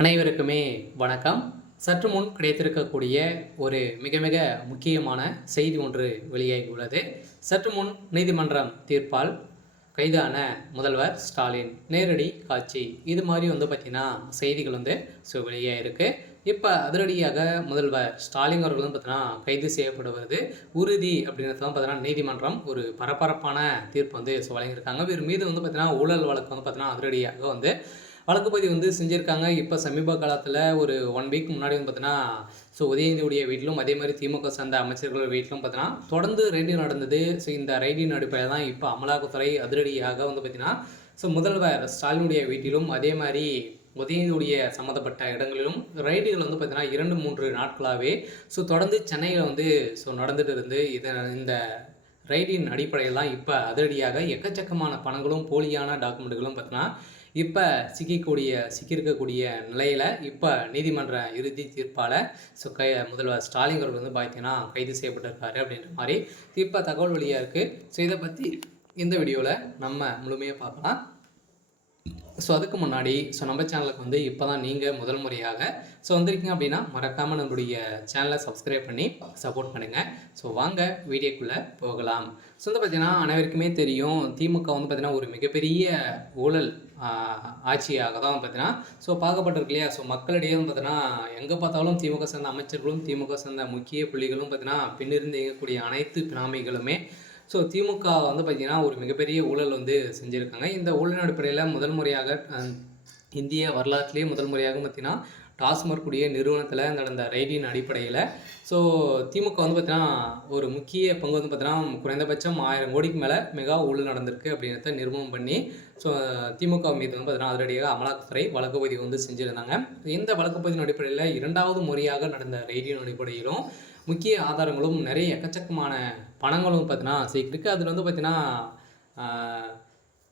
அனைவருக்குமே வணக்கம். சற்று முன் கிடைத்திருக்கக்கூடிய ஒரு மிக மிக முக்கியமான செய்தி ஒன்று வெளியாகியுள்ளது. சற்று முன் நீதிமன்றம் தீர்ப்பால் கைதான முதல்வர் ஸ்டாலின் நேரடி காட்சி, இது மாதிரி பார்த்தீங்கன்னா செய்திகள் வெளியாகிருக்கு. இப்போ அதிரடியாக முதல்வர் ஸ்டாலின் அவர்கள் பார்த்தீங்கன்னா கைது செய்யப்படுவது உறுதி அப்படின்றது பார்த்தீங்கன்னா நீதிமன்றம் ஒரு பரபரப்பான தீர்ப்பு வழங்கியிருக்காங்க. இவர் மீது பார்த்தீங்கன்னா ஊழல் வழக்கு பார்த்தீங்கன்னா அதிரடியாக வழக்கு பதிவு செஞ்சுருக்காங்க. இப்போ சமீப காலத்தில் ஒரு 1 வீக் முன்னாடி பார்த்தீங்கன்னா உதயநிதியுடைய வீட்டிலும் அதே மாதிரி திமுக சார்ந்த அமைச்சர்கள் வீட்டிலும் பார்த்தீங்கன்னா தொடர்ந்து ரெய்டு நடந்தது. இந்த ரெய்டின் அடிப்படையில் தான் இப்போ அமலாக்கத்துறை அதிரடியாக பார்த்தீங்கன்னா முதல்வர் ஸ்டாலினுடைய வீட்டிலும் அதே மாதிரி உதயநிதியுடைய சம்மந்தப்பட்ட இடங்களிலும் ரைடுகள் பார்த்தீங்கன்னா 2-3 நாட்களாகவே தொடர்ந்து சென்னையில் நடந்துட்டு இருந்து இந்த ரைடின் அடிப்படையில் தான் இப்போ அதிரடியாக எக்கச்சக்கமான பணங்களும் போலியான டாக்குமெண்ட்டுகளும் பார்த்தீங்கன்னா இப்போ சிக்கியிருக்கக்கூடிய நிலையில் இப்போ நீதிமன்ற இறுதி தீர்ப்பால் முதல்வர் ஸ்டாலின் அவர்கள் பார்த்தீங்கன்னா கைது செய்யப்பட்டிருக்காரு அப்படின்ற மாதிரி இப்போ தகவல் வெளியாக இருக்குது. இதை பற்றி இந்த வீடியோவில் நம்ம முழுமையாக பார்க்கலாம். அதுக்கு முன்னாடி நம்ம சேனலுக்கு இப்போ தான் நீங்கள் முதல் முறையாக வந்திருக்கீங்க அப்படின்னா மறக்காமல் நம்மளுடைய சேனலை சப்ஸ்கிரைப் பண்ணி சப்போர்ட் பண்ணுங்கள். வாங்க வீடியோக்குள்ளே போகலாம். பார்த்தீங்கன்னா அனைவருக்குமே தெரியும், திமுக பார்த்தீங்கன்னா ஒரு மிகப்பெரிய ஊழல் ஆட்சியாக தான் பார்த்தீங்கன்னா பார்க்கப்பட்டிருக்கு இல்லையா. மக்களிடையே பார்த்தீங்கன்னா எங்கே பார்த்தாலும் திமுக சேர்ந்த அமைச்சர்களும் திமுக சேர்ந்த முக்கிய புள்ளிகளும் பார்த்தீங்கன்னா பின்னிருந்து இயங்கக்கூடிய அனைத்து பினாமிகளுமே திமுக பார்த்திங்கன்னா ஒரு மிகப்பெரிய ஊழல் செஞ்சுருக்காங்க. இந்த ஊழல் அடிப்படையில் முதல் முறையாக இந்திய வரலாற்றிலேயே முதல் முறையாக பார்த்திங்கன்னா டாஸ்மாக் கூடிய நிறுவனத்தில் நடந்த ரைடின் அடிப்படையில் திமுக பார்த்திங்கன்னா ஒரு முக்கிய பங்கு பார்த்திங்கன்னா குறைந்தபட்சம் 1000 கோடிக்கு மேலே மெகா ஊழல் நடந்திருக்கு அப்படின்றத நிரூபணம் பண்ணி திமுக மீது பார்த்திங்கன்னா அதிரடியாக அமலாக்கத்துறை வழக்கு பதிவு செஞ்சுருந்தாங்க. இந்த வழக்கு பதிவின் அடிப்படையில் 2வது முறையாக நடந்த ரைடின் அடிப்படையிலும் முக்கிய ஆதாரங்களும் நிறைய எக்கச்சக்கமான பணங்களும் பார்த்தீங்கன்னா சேர்த்துருக்கு. அதில் பார்த்தீங்கன்னா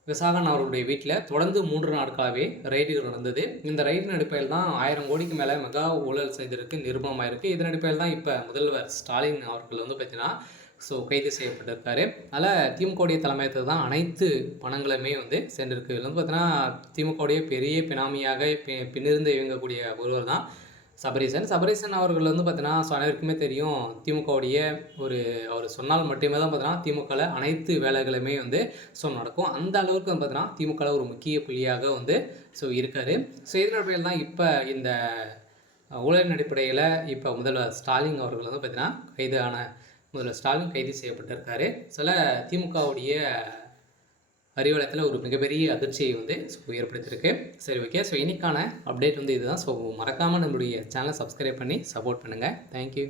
விசாகன் அவருடைய வீட்டில் தொடர்ந்து 3 நாட்களாகவே ரைடுகள் நடந்தது. இந்த ரைடின் அடிப்படையில் தான் 1000 கோடிக்கு மேலே மெகா ஊழல் செய்திருக்கு நிரூபணமாயிருக்கு. இதன் அடிப்படையில் தான் இப்போ முதல்வர் ஸ்டாலின் அவர்கள் பார்த்தீங்கன்னா கைது செய்யப்பட்டிருக்காரு. அதில் திமுகவுடைய தலைமையத்தில் தான் அனைத்து பணங்களுமே சேர்ந்திருக்கு. இதில் பார்த்தீங்கன்னா திமுகவுடைய பெரிய பினாமியாக பின்னிருந்து இயங்கக்கூடிய ஒருவர் தான் சபரீசன் அவர்கள் பார்த்தீங்கன்னா அனைவருக்குமே தெரியும், திமுகவுடைய அவர் சொன்னால் மட்டுமே தான் பார்த்தீங்கன்னா திமுகவில் அனைத்து வேலைகளுமே நடக்கும். அந்த அளவுக்கு பார்த்தீங்கன்னா திமுகவில் ஒரு முக்கிய புள்ளியாக இருக்கார். இதன் அடிப்படையில் தான் இப்போ இந்த ஊழலின் அடிப்படையில் இப்போ முதல்வர் ஸ்டாலின் அவர்கள் பார்த்தீங்கன்னா முதல்வர் ஸ்டாலின் கைது செய்யப்பட்டிருக்காரு. திமுகவுடைய அறிவாலயத்தில் ஒரு மிகப்பெரிய அதிர்ச்சியை ஏற்படுத்தியிருக்கு. சரி, ஓகே. இன்னைக்கான அப்டேட் இதுதான். மறக்காமல் நம்மளுடைய சேனலை சப்ஸ்கிரைப் பண்ணி சப்போர்ட் பண்ணுங்கள். தேங்க்யூ.